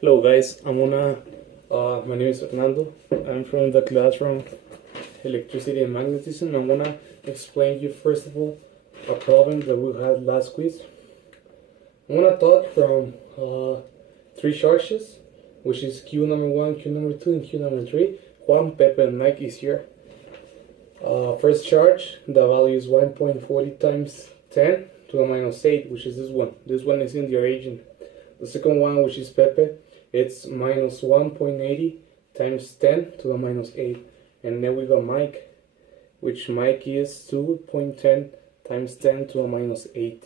Hello guys, my name is Fernando. I'm from the classroom Electricity and Magnetism. I'm gonna explain you first of all a problem that we had last quiz. I'm gonna talk from three charges, which is Q number 1, Q number 2, and Q number 3. Juan, Pepe, and Mike is here. First charge, the value is 1.40 times 10 to the minus 8, which is this one. This one is in the origin. The second one, which is Pepe, it's minus 1.80 times 10 to the minus 8. And then we got Mike, which Mike is 2.10 times 10 to the minus 8.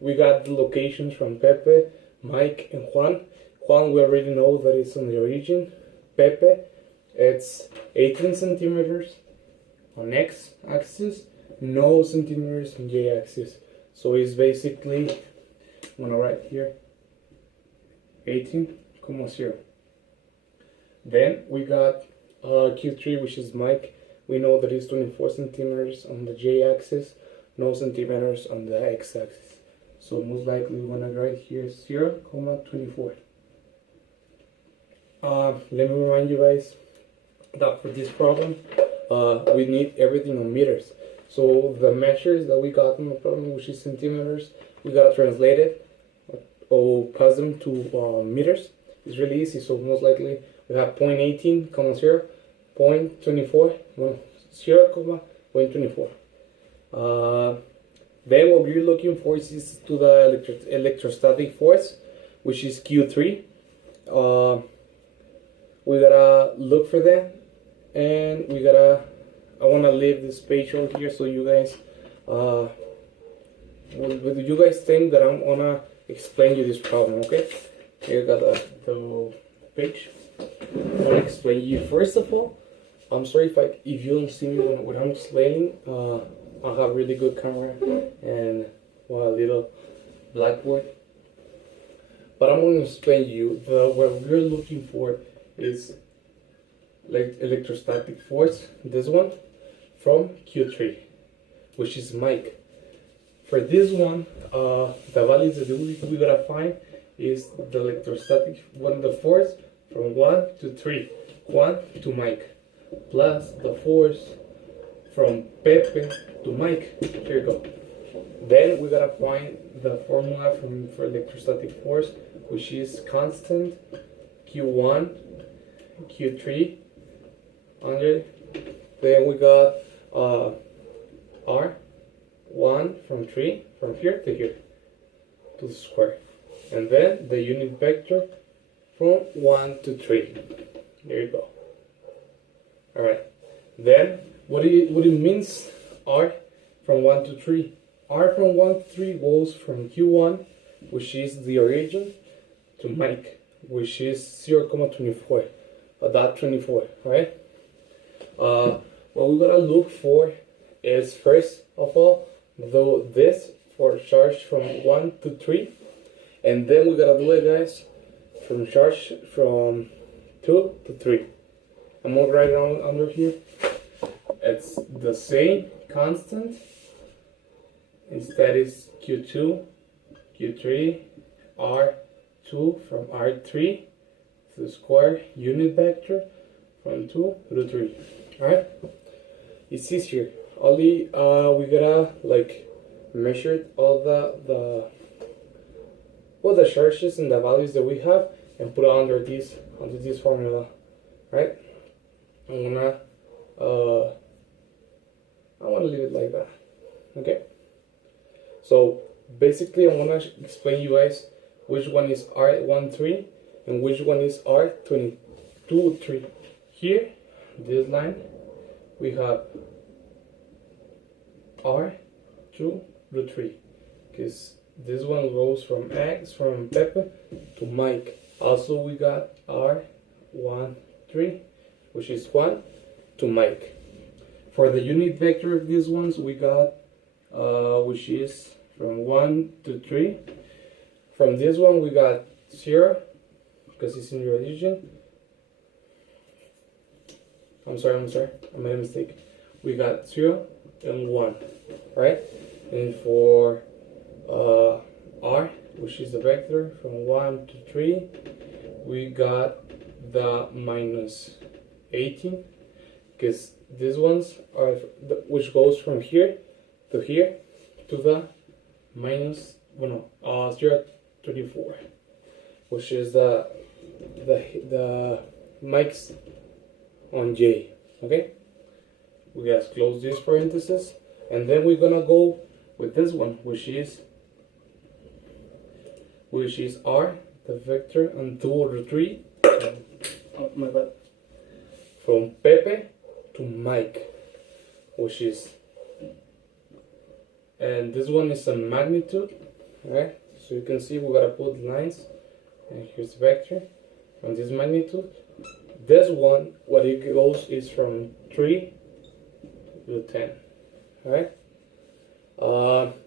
We got the locations from Pepe, Mike, and Juan. Juan, we already know that it's on the origin. Pepe, it's 18 centimeters on x-axis, no centimeters on y-axis. So it's basically, I'm gonna write here 18,0. Then we got Q3, which is Mike. We know that it's 24 centimeters on the y-axis, no centimeters on the x-axis. So most likely we're gonna write here 0,24. Let me remind you guys that for this problem, we need everything on meters. So the measures that we got in the problem, which is centimeters, we gotta translate it or pass them to meters. It's really easy. So most likely we have 0.18, 0, 0.24, 0.24. Then what we're looking for is to the electrostatic force, which is Q3. We gotta look for that, and I wanna leave this page over here so you guys, you guys think that I'm gonna explain you this problem, okay? Here I got the page. I'm gonna explain you first of all. I'm sorry if you don't see me when I'm explaining. I have really good camera and a little blackboard. But I'm gonna explain you what we're looking for is like electrostatic force. This one from Q3, which is Mike. For this one, the values that we gotta find is the electrostatic the force from 1 to 3, 1 to Mike, plus the force from Pepe to Mike. Here you go. Then we gotta find the formula for electrostatic force, which is constant Q1, Q3 under. Then we got R1 from 3 from here to here to the square, and then the unit vector from 1 to 3. There you go. All right. Then what it means R from 1 to 3. R from 1 to 3 goes from Q1, which is the origin, to Mike, which is 0,24. That 24, right? What we gotta look for is first of all, this for charge from 1 to 3, and then we gotta do it, guys, from charge from 2 to 3. I'm gonna write it under here. It's the same constant. Instead is Q2, Q3, R2 from R3 to the square, unit vector from 2 to 3. Alright? It's easier. Only we gotta like measure all the charges and the values that we have and put it under this formula. Right? I wanna leave it like that. Okay? So basically I wanna explain you guys which one is R13 and which one is R22-3. Here, this line, we have R2 to 3, because this one goes from Pepe to Mike. Also we got R13, which is 1 to Mike. For the unit vector of these ones, we got which is from 1 to 3. From this one we got 0, because it's in the origin. I'm sorry, I made a mistake. We got 0 and 1, right? And for r, which is the vector from 1 to 3, we got the minus 18, because these ones are which goes from here to the minus 0.24, which is the mics on J. Okay, we just close this parenthesis, and then we're gonna go with this one, which is r, the vector on 2 over 3. Oh my bad. From Pepe to Mike, which is, and this one is a magnitude, right? So you can see we gotta put lines, and here's the vector from this magnitude. This one, what it goes is from 3 to 10, right?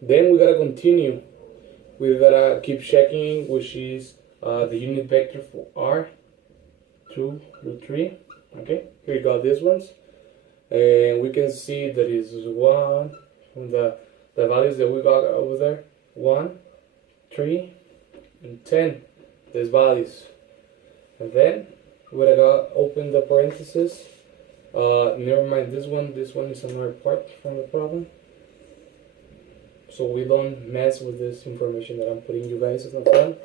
Then we gotta continue. We gotta keep checking, which is the unit vector for r, 2 to 3. Okay, here we got these ones, and we can see that is 1 from the values that we got over there, 1, 3, and 10, these values. And then we're gonna open the parentheses. Never mind this one is another part from the problem, so we don't mess with this information that I'm putting you guys on the phone.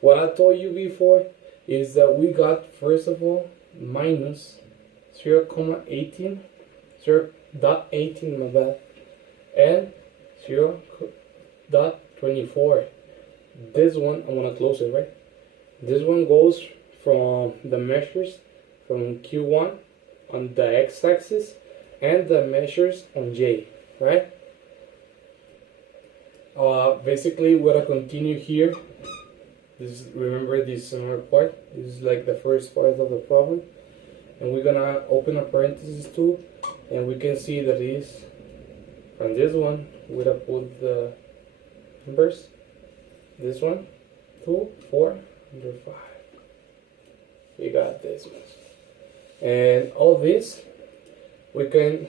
What I told you before is that we got, first of all, minus 0.18, 0.18, my bad, and 0.24. This one, I want to close it, right? This one goes from the measures from Q1 on the x-axis and the measures on J, right? Basically, we're gonna continue here. Remember this part. This is like the first part of the problem, and we're gonna open a parenthesis too, and we can see that is from this one we're gonna put the numbers. This one, 2, 4, and 5. We got this one, and all this we can.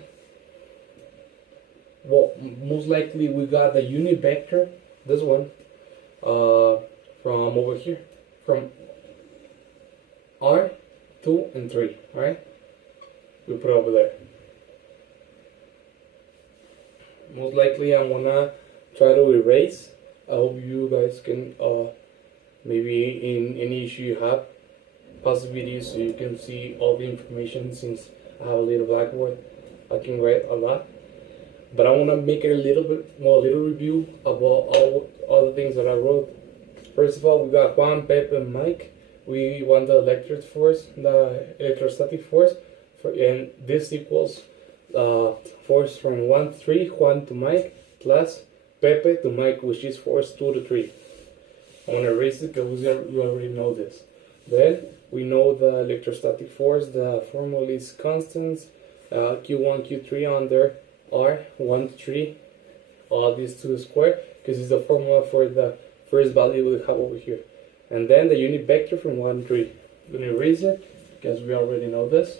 Well, most likely we got the unit vector. This one. From over here, from R, 2, and 3, right? We put over there. Most likely I'm gonna try to erase. I hope you guys can, maybe in any issue you have, pause the video so you can see all the information. Since I have a little blackboard, I can write a lot. But I wanna make it a little review about all the things that I wrote. First of all, we got Juan, Pepe, and Mike. We want the electric force, the electrostatic force, and this equals force from 1 to 3, Juan to Mike, plus Pepe to Mike, which is force 2 to 3. I want to erase it because you already know this. Then we know the electrostatic force. The formula is constants, Q1, Q3 under R, 1 to 3, all these to the square, because it's the formula for the first value we have over here. And then the unit vector from 1 to 3. I'm going to erase it because we already know this.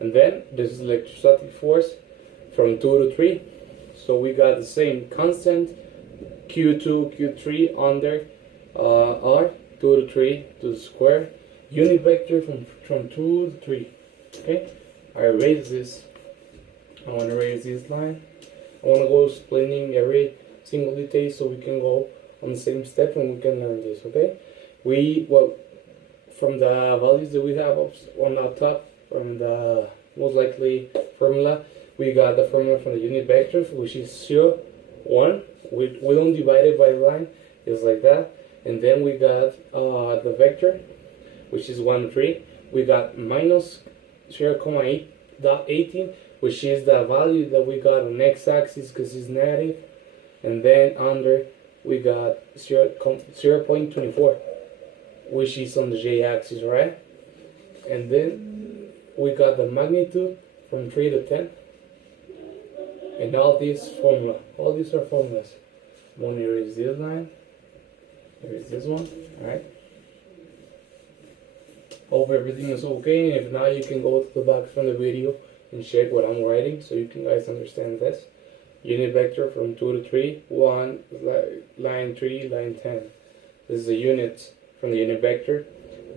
And then this is electrostatic force from 2 to 3. So we got the same constant, Q2, Q3 under R, 2 to 3 to the square. Unit vector from 2 to 3. Okay, I erase this. I want to erase this line. I want to go explaining every single detail so we can go on the same step and we can learn this. Okay, from the values that we have on the top, from the most likely formula, we got the formula from the unit vector, which is 0, 1. We don't divide it by line, it's like that. And then we got the vector, which is 1, 3. We got minus 0.18, which is the value that we got on x-axis because it's negative. And then under we got 0.24, which is on the j-axis, right? And then we got the magnitude from 3 to 10. And all these are formulas. One here is this line, here is this one, alright? Hope everything is okay, and if not, you can go to the back from the video and check what I'm writing so you can guys understand this. unit vector from 2 to 3, 1, line 3, line 10. This is the units from the unit vector.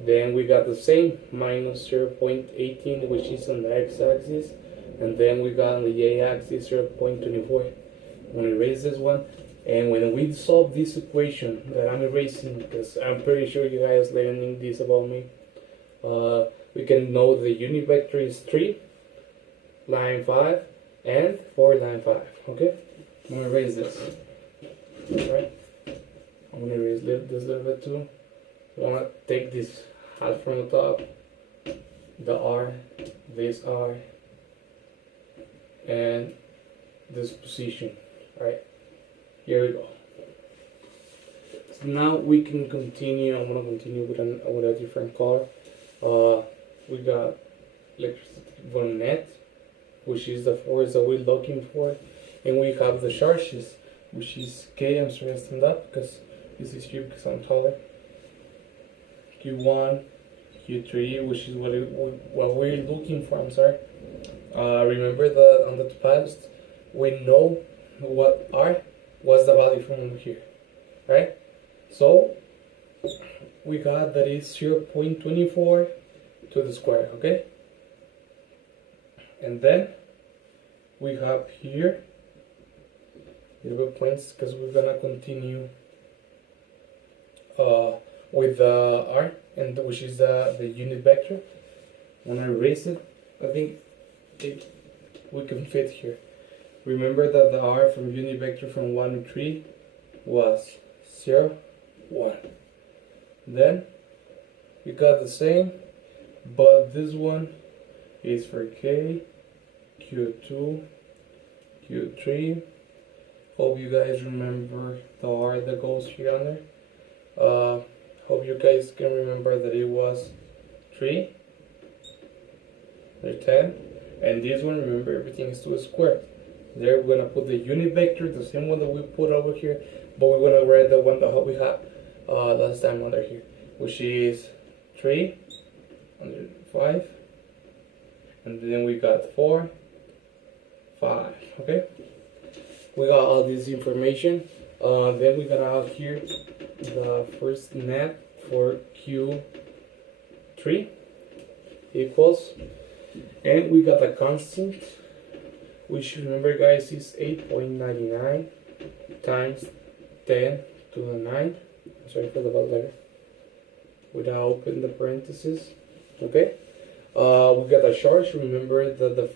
Then we got the same, minus 0.18, which is on the x-axis, and then we got on the y-axis 0.24. I'm going to erase this one, and when we solve this equation that I'm erasing, because I'm pretty sure you guys learning this about me, we can know the unit vector is 3, line 5, and 4, line 5. Okay? I'm going to erase this. Alright? I'm going to erase this little bit too. I want to take this half from the top, the R, this R, and this position. Alright, here we go. So now we can continue. I'm going to continue with a different color. We got electricity from net, which is the force that we're looking for, and we have the charges, which is K. I'm sorry I stand up because this is here because I'm taller. Q1, Q3, which is what we're looking for. I'm sorry. Remember that on the past we know what R was the value from over here, right? So we got that is 0.24 to the square, okay? And then we have here little points because we're gonna continue with the R, and which is the unit vector. When I erase it, I think we can fit here. Remember that the R from unit vector from 1 to 3 was 0, 1. Then we got the same, but this one is for K, Q2, Q3. Hope you guys remember the R that goes here under. Hope you guys can remember that it was 3, 10, and this one, remember, everything is to a square. There we're gonna put the unit vector, the same one that we put over here, but we're gonna write the one that we had last time under here, which is 3 under 5, and then we got 4, 5. Okay, we got all this information. Then we got out here the first net for Q3 equals, and we got a constant, which remember guys is 8.99 times 10 to the 9. Sorry for the bad letter. Without opening the parentheses. Okay. We got a charge. Remember that the first